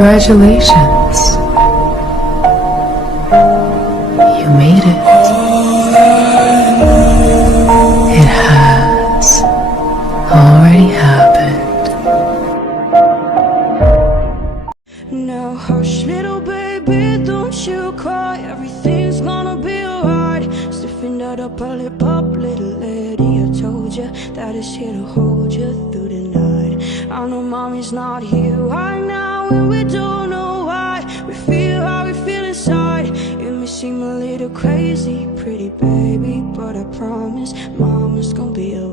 Congratulations. You made it. It has already happened. Now hush, little baby, don't you cry. Everything's gonna be alright. Stiffen that upper lip up, little lady. I told you that it's here to hold you through the night. I know mommy's not here right now, and we don't know why. We feel how we feel inside. It may seem a little crazy, pretty baby, but I promise mama's gonna be alright.